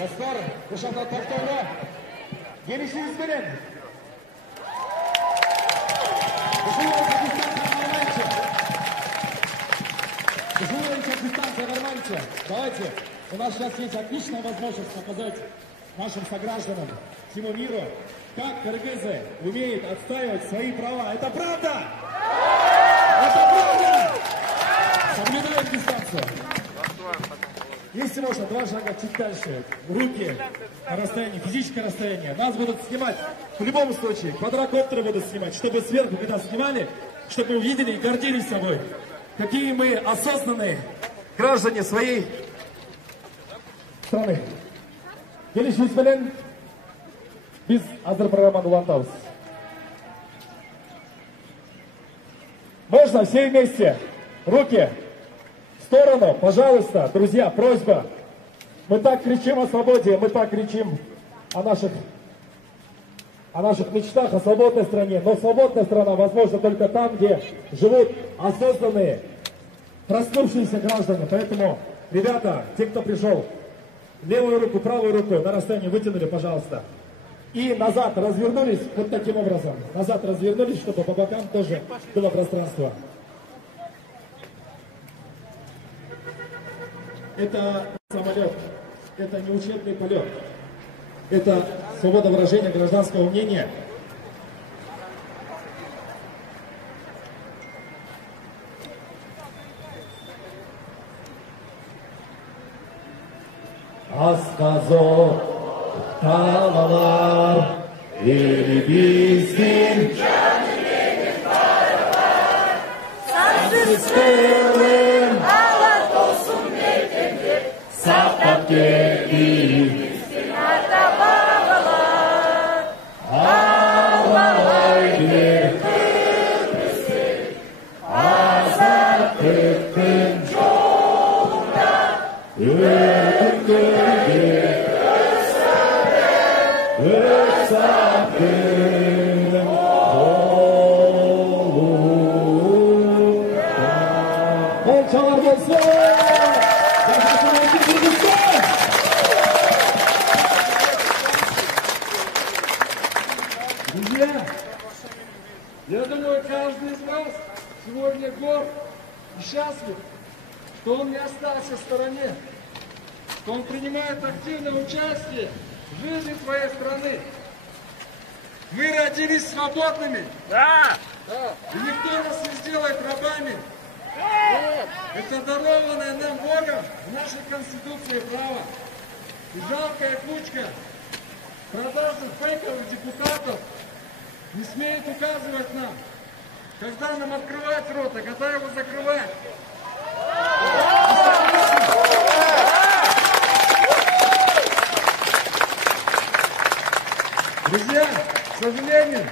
Dostlar, dışarıdan toktağına gelişiniz benim. Давайте, у нас сейчас есть отличная возможность показать нашим согражданам, всему миру, как кыргызы умеют отстаивать свои права. Это правда? Это правда! Соблюдаем дистанцию. Если можно, 2 шага чуть дальше. Руки на расстоянии, физическое расстояние. Нас будут снимать, в любом случае, квадрокоптеры будут снимать, чтобы сверху, когда снимали, чтобы увидели и гордились собой. Какие мы осознанные граждане своей страны. Gelişiniz bilen biz hazır programı улантабыз. Можно все вместе. Руки в сторону, пожалуйста, друзья, просьба. Мы так кричим о свободе, мы так кричим о наших мечтах, о свободной стране. Но свободная страна возможна только там, где живут осознанные, проснувшиеся граждане. Поэтому, ребята, те, кто пришел, левую руку, правую руку на расстоянии вытянули, пожалуйста. И назад развернулись вот таким образом. Назад развернулись, чтобы по бокам тоже было пространство. Это самолет, это не учебный полет. Это свобода выражения гражданского мнения. Asgazor dağlar, elimizin canımızın var. Sansız kılın, Allah olsun beklenir. Sapap geldiğimizin arda bağlar. Ağlaydı Kıbrıs'ın, azatlıkın yolunda. Друзья, я думаю, каждый из вас сегодня горд и счастлив, что он не остался в стороне, что он принимает активное участие в жизни своей страны. Мы родились свободными. Да. И никто нас не сделает рабами. Да. Это дарованное нам Богом в нашей Конституции право. И жалкая кучка продажных фейковых депутатов не смеет указывать нам, когда нам открывать рот, а когда его закрывать. Друзья, к сожалению,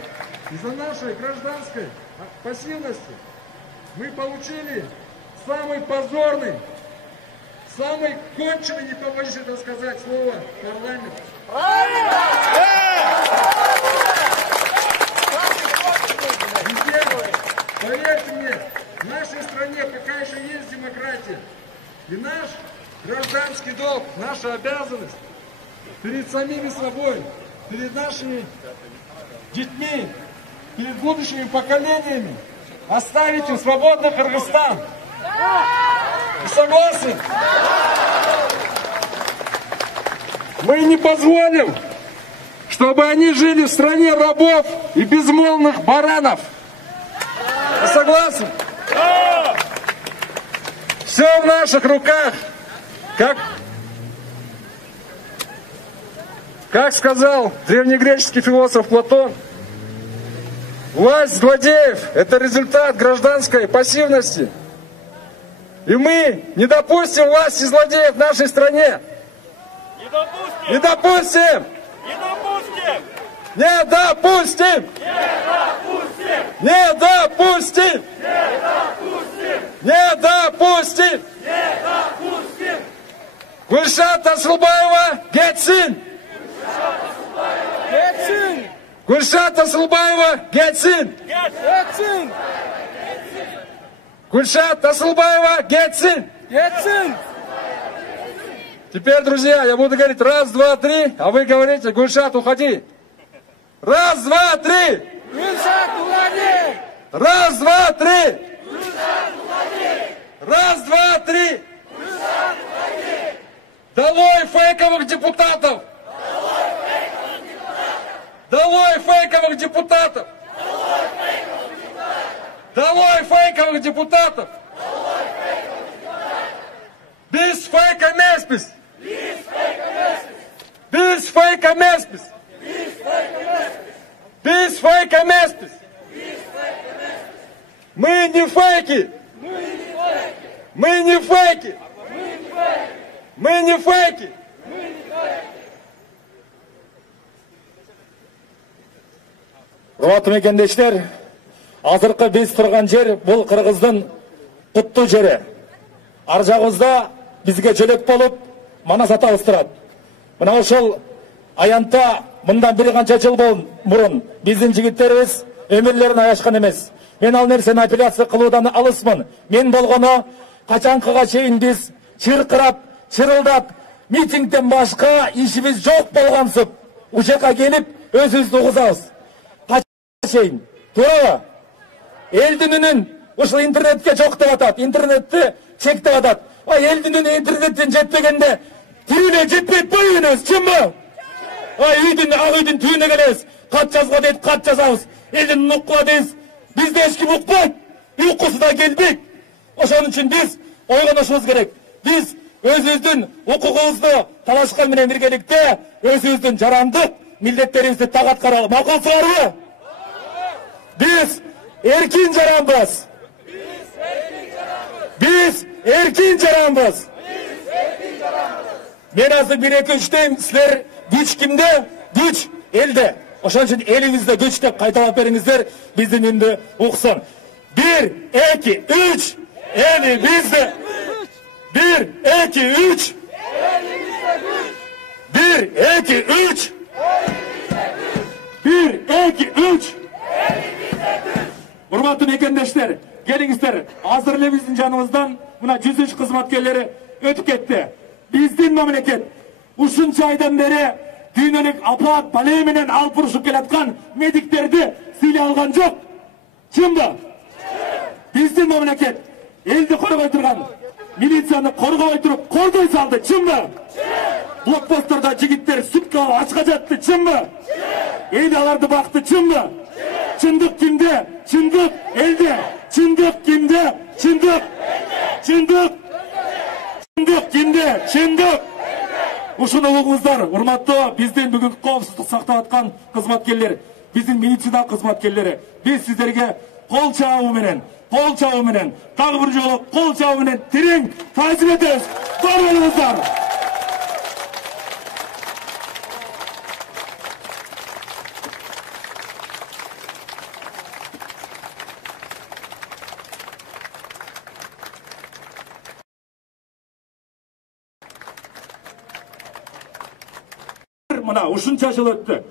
из-за нашей гражданской пассивности мы получили самый позорный, самый конченый, не побоюсь это сказать слово, парламент. Друзья, поверьте мне, в нашей стране пока еще есть демократия. И наш гражданский долг, наша обязанность перед самими собой, перед нашими детьми, перед будущими поколениями оставить им свободный Кыргызстан. Ты согласен? Мы не позволим, чтобы они жили в стране рабов и безмолвных баранов. Ты согласен? Все в наших руках. Как сказал древнегреческий философ Платон, власть злодеев – это результат гражданской пассивности. И мы не допустим власти злодеев в нашей стране. Не допустим! Не допустим! Не допустим! Не допустим! Не допустим! Не допустим! Гульшат Асылбаева кетсин! Гульшат Асылбаева кетсин! Гульшат Асылбаева кетсин! Теперь, друзья, я буду говорить раз, два, три, а вы говорите: Гульшат, уходи. Раз, два, три. Гульшат, уходи! Раз, два, три. Гульшат, уходи! Раз, два, три. Гульшат, уходи! Долой фейковых депутатов! Долой фейковых депутатов! Долой фейковых депутатов! Biz fake mespis! Biz fake mespis! Biz fake mespis! Мы не фейки! Мы не фейки! Мы не фейки! Урматтуу мекендештер, азыркы биз турган жер бул Кыргыздын куттуу жери. Ар жагыбызда бизге жөлөк болуп манас атабыз турат. Мына ошол аянтта мындан бир канча жыл мурун биздин жигиттерибиз өмүрлөрүн аяшкан эмес. Мен ал нерсени апелляция кылуудан алысмын. Мен болгону качанкыга чейин биз чыркырап, чырылдап, митингден башка ишибиз жок болгонсуп, ушакка келип өзүбүздү угузабыз. Качан туурабы? Элдин үнүн ушул интернетке жок деп атат, интернетти чектеп атат. Элдин үнү интернеттен жетпегенде тирүүнө жетпейт боюңуз, чынбы? Үйдүн, ак үйдүн түбүнө келебиз. Кат жазга дейт, кат жазабыз. Элдин уккула дейбиз. Бизде эч ким укпайт. Уйкусу да келбейт. Ошон үчүн биз ойгонушубуз керек. Биз өзүбүздүн укугубузду талашкан менен биргеликте өзүбүздүн жарандык милдеттерибизди так аткаралы. Макулсуздарбы? Биз эркин жаранбыз. Биз эркин жаранбыз. Мен азыр 1-2-3 дейм, силер күч кимде? Күч элде. Ошон үчүн элибизде күч деп кайталап бериңиздер, биздин үндү уксын. 1-2-3 элибизде. 1-2-3 1-2-3 1-2-3 Урматтуу мекендештер, келиңиздер. Азыр эле биздин жаныбыздан мына 103 кызматкерлери өтүп кетти. Биздин мамлекет ушунча айдан бери дүйнөлүк апат бале менен алып урушуп келаткан медиктерди сыйлай алган жок. Чынбы? Биздин мамлекет элди коргой турган, милицияны коргой туруп кордой салды. Чынбы? Блокпосттордо жигиттер суткалап ачка жатты. Чынбы? Эл аларды бакты. Чынбы? Чындык кимде? Чындык элде. Чындык кимде? Чындык. Чындык. Чындык кимде? Чындык. Ушуну угуңуздар, урматтуу биздин бүгүнкү коопсуздук сактап аткан кызматкерлер, биздин медицина кызматкерлери. Биз сиздерге кол чабуу менен, дагы бир жолу кол чабуу менен терең таазим этебиз. Бар болуңуздар. Мына ушунча жыл өттү.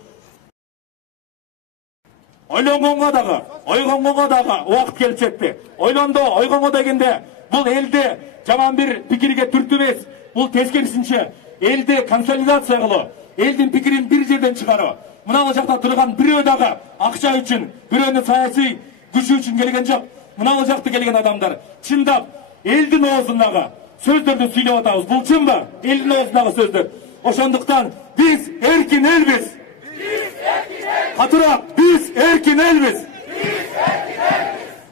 Ойлонгонго дагы, ойгонгонго дагы убакыт келип жетти. Ойлондо, ойгонго дегенде бул элди жаман бир пикирге түртүү эмес. Бул тескерисинче элди консолидация кылуу, элдин пикирин бир жерден чыгаруу. Мына жакта турган бирөө дагы акча үчүн, бирөөнүн саясий күчү үчүн келген жок. Мына жакта келген адамдар чындап элдин оозундагы сөздөрдү сүйлөп атабыз. Бул чынбы? Элдин оозундагы сөздөр. Ошондуктан biz erkin elbiz. Hatırla, biz erkin elbiz.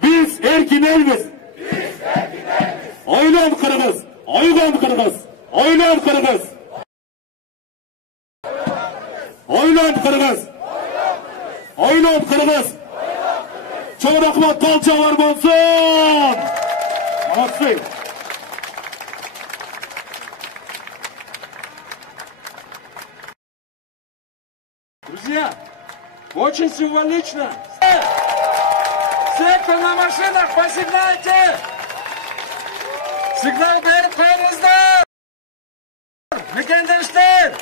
Biz erkin elbiz. Oylan Kırgız, oylan Kırgız, oylan Kırgız. Oylan Kırgız. Oylan Kırgız. Çok rahmat, kolçalar olsun. Молодцы. Друзья, очень символично. Все, кто на машинах, посигнальте. Сигнал беріп қойыңыздар. Мекендештер.